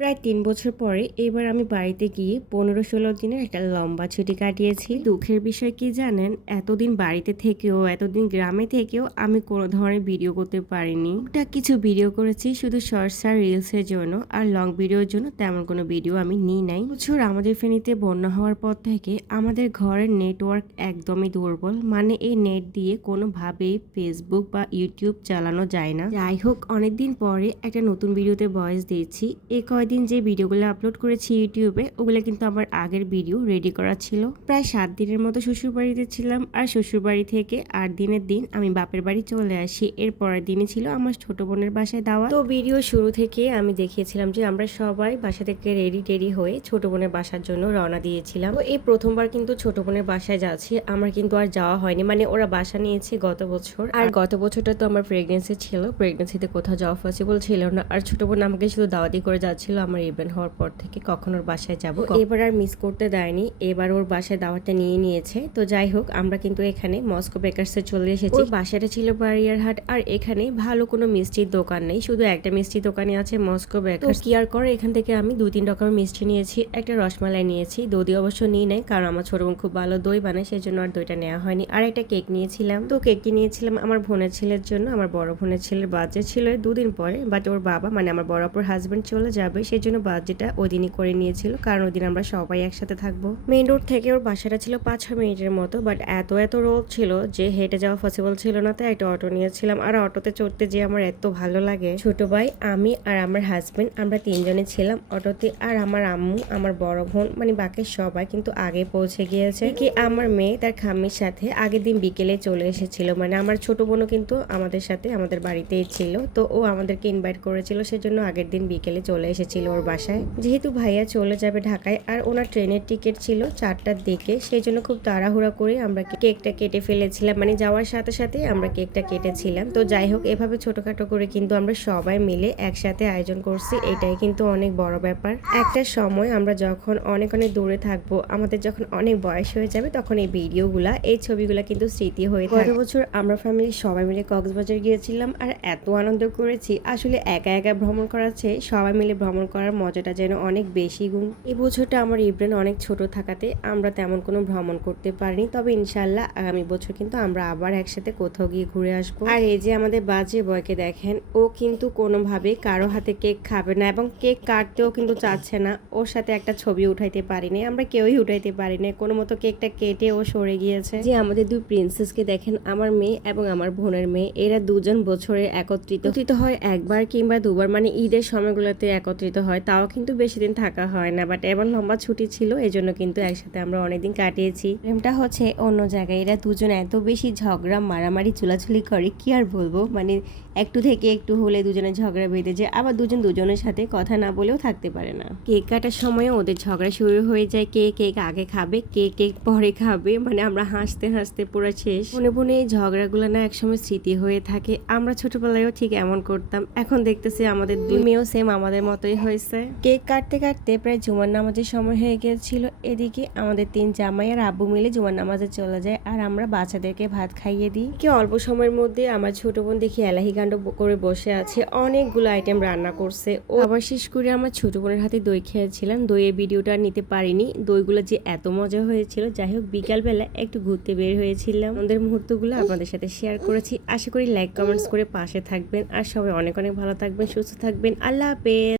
প্রায় ৩ বছর পরে এবার আমি বাড়িতে গিয়ে ১৫-১৬ দিনের একটা লম্বা ছুটি কাটিয়েছি। দুঃখের বিষয় কি জানেন? এতদিন বাড়িতে থেকেও, এতদিন গ্রামে থেকেও আমি কোনো ধরনের ভিডিও করতে পারিনি। টুকটাক কিছু ভিডিও করেছি শুধু শর্টস আর রিলসের জন্য, আর লং ভিডিওর জন্য তেমন কোনো ভিডিও আমি নিই নাই। বছর আমাদের ফেনীতে বন্যা হওয়ার পর থেকে আমাদের ঘরের নেটওয়ার্ক একদমই দুর্বল। মানে এই নেট দিয়ে কোনোভাবেই ফেসবুক বা ইউটিউব চালানো যায় না। যাই হোক, অনেকদিন পরে একটা নতুন ভিডিওতে ভয়েস দিয়েছি। এই কয়দিন যে ভিডিওগুলো আপলোড করেছি ইউটিউবে, ওগুলো কিন্তু আমার আগের ভিডিও রেডি করা ছিল। প্রায় 7 দিনের মতো শ্বশুরবাড়িতে ছিলাম, আর শ্বশুরবাড়ি থেকে 8 দিনের দিন আমি বাপের বাড়ি চলে আসি। এর পরের দিনই ছিল আমার ছোট বোনের বাসায় দাওয়াত। তো ভিডিও শুরু থেকে আমি দেখিয়েছিলাম যে আমরা সবাই বাসা থেকে রেডি হয়ে ছোট বোনের বাসার জন্য রওনা দিয়েছিলাম। তো এই প্রথমবার কিন্তু ছোট বোনের বাসায় যাচ্ছি। আমার কিন্তু আর যাওয়া হয়নি, মানে ওরা বাসা নিয়েছে গত বছর, আর গত বছরটা তো আমার প্রেগনেন্সি ছিল। প্রেগনেন্সিতে কোথাও যাওয়া পসিবল ছিল না, আর ছোট বোন আমাকে শুধু দাওয়াতি করে যাচ্ছিল আমার ইভেন্ট হওয়ার পর থেকে কখন ওর বাসায় যাব। এবার আর মিস করতে দেয়নি, এবার ওর বাসায় দাওয়াতটা নিয়ে নিয়েছে। তো যাই হোক, আমরা কিন্তু এখানে মস্কো বেকার্সে চলে এসেছি। ওর বাসাটা ছিল বারিয়ারহাট, আর এখানে ভালো কোনো মিষ্টির দোকান নেই, শুধু একটা মিষ্টির দোকানে আছে মস্কো বেকার্স। কি আর করে, এখান থেকে আমি 2-3 রকমের মিষ্টি নিয়েছি, একটা রসমালাই নিয়েছি, দই অবশ্য নিই নাই কারণ আমার ছোট বোন খুব ভালো দই বানায়, সেই জন্য আর দইটা নেওয়া হয়নি। আর একটা কেক নিয়েছিলাম। তো কেকটি নিয়েছিলাম আমার বোনের ছেলের জন্য। আমার বড় বোনের ছেলের বার্থডে ছিল 2 দিন পরে, বাট ওর বাবা মানে আমার বড় আপুর হাজবেন্ড চলে যাবে, সেই জন্য বার্থডেটা ওই দিনই করে নিয়েছিল, কারণ ওই দিন আমরা সবাই একসাথে থাকবো। মেইন রোড থেকে ওর বাসাটা ছিল 5-6 মিনিটের মতো, বাট এত রোদ ছিল যে হেঁটে যাওয়া পসিবল ছিল না, তাই একটা অটো নিয়েছিলাম। আর অটোতে চড়তে যে আমার এত ভালো লাগে। ছোট ভাই, আমি আর আমার হাজবেন্ড, আমরা 3 জনে ছিলাম অটোতে। আর আমার আম্মু, আমার বড় বোন, মানে বাকি সবাই কিন্তু আগে পৌঁছে গিয়েছে। কি আমার মেয়ে তার খাম্মির সাথে আগের দিন বিকেলে চলে এসেছিল, মানে আমার ছোট বোনও কিন্তু আমাদের সাথে আমাদের বাড়িতেই ছিল। তো ও আমাদেরকে ইনভাইট করেছিল, সেজন্য আগের দিন বিকেলে চলে এসেছিল ওর বাসায়। যেহেতু ভাইয়া চলে যাবে ঢাকায়, আর ওনার ট্রেনের টিকিট ছিল 4টার দিকে, সেই জন্য খুব তাড়াহুড়া করে আমরা কেকটা কেটে ফেলেছিলাম, মানে যাওয়ার সাথে সাথে আমরা কেকটা কেটেছিলাম। তো যাই হোক, এভাবে ছোটখাটো করে কিন্তু আমরা সবাই মিলে একসাথে আয়োজন করছি, এটাই কিন্তু অনেক বড় ব্যাপার। একটা সময় আমরা যখন অনেক দূরে থাকবো, আমাদের যখন অনেক বয়স হয়ে যাবে, তখন এই ভিডিওগুলা, এই ছবিগুলা কিন্তু স্মৃতি হয়ে থাকবে। গত বছর আমরা ফ্যামিলি সবাই মিলে কক্সবাজার গিয়েছিলাম, আর এত আনন্দ করেছি। আসলে একা একা ভ্রমণ করার চেয়ে সবাই মিলে ভ্রমণ করার মজাটা যেন অনেক বেশি গুণ। এই বছরটা আমার ইব্রান অনেক ছোট থাকাতে আমরা তেমন কোনো ভ্রমণ করতে পারিনি, তবে ইনশাল্লাহ আগামী বছর কিন্তু আমরা আবার একসাথে কোথাও গিয়ে ঘুরে আসবো। আর এই যে আমাদের বাজে বয়কে দেখেন, ও কিন্তু কোনোভাবে কারো হাতে কেক খাবে না, এবং কেক কাটতেও কিন্তু চাচ্ছে না। ওর সাথে একটা ছবি উঠাইতে পারিনি, আমরা কেউই উঠাইতে পারিনি, কোনো মতো কেকটা কেটে ও সরে গিয়েছে। যে আমাদের 2 প্রিন্সেসকে দেখেন, আমার মেয়ে এবং আমার বোনের মেয়ে, এরা দুজন বছরে একত্রিত হয় একবার কিংবা দুবার, মানে ঈদের সময়গুলোতে একত্রিত হয়, তাও কিন্তু বেশি দিন থাকা হয় না। বাট এবার লম্বা ছুটি ছিল, এই জন্য কিন্তু একসাথে আমরা অনেকদিন কাটিয়েছি। প্রেমটা হচ্ছে অন্য জায়গায়, এরা দুজন এত বেশি ঝগড়া মারামারি চুলাচুলি করে, কি আর বলবো। মানে একটু থেকে একটু হলে দুজনের ঝগড়া বেঁধে যায়, আবার দুজনের সাথে কথা না বলেও থাকতে পারে না। কেক কাটার সময়ও ওদের ঝগড়া শুরু হয়ে যায়, কে কেক আগে খাবে, কে কেক পরে খাবে। মানে আমরা হাসতে হাসতে পুরো শেষ। মনে মনে এই ঝগড়াগুলো না একসময় স্মৃতি হয়ে থাকে। আমরা ছোটবেলায়ও ঠিক এমন করতাম। এখন দেখতেছি আমাদের 2 মেয়েও সেম আমাদের মতোই হয়েছে। কেক কাটতে কাটতে প্রায় জুমার নামাজের সময় হয়ে গিয়েছিল। এদিকে আমাদের 3 জামাই আর আব্বু মিলে জুমার নামাজে চলে যায়, আর আমরা বাচ্চাদেরকে ভাত খাইয়ে দিই। কি অল্প সময়ের মধ্যে আমার ছোট বোন দেখি এলাহি কাণ্ড করে বসে আছে, অনেকগুলো আইটেম রান্না করছে। ও আবার শেষ করে আমার ছোট বোনের হাতে দই খেয়েছিলাম। দইয়ের ভিডিওটা নিতে পারিনি, দইগুলো যে এত মজা হয়েছিল। যাই হোক, বিকালবেলা একটু ঘুরতে বের হয়েছিলাম, আমাদের মুহূর্তগুলো আপনাদের সাথে শেয়ার করেছি। আশা করি লাইক কমেন্টস করে পাশে থাকবেন, আর সবাই অনেক ভালো থাকবেন, সুস্থ থাকবেন। আল্লাহ হাফেজ।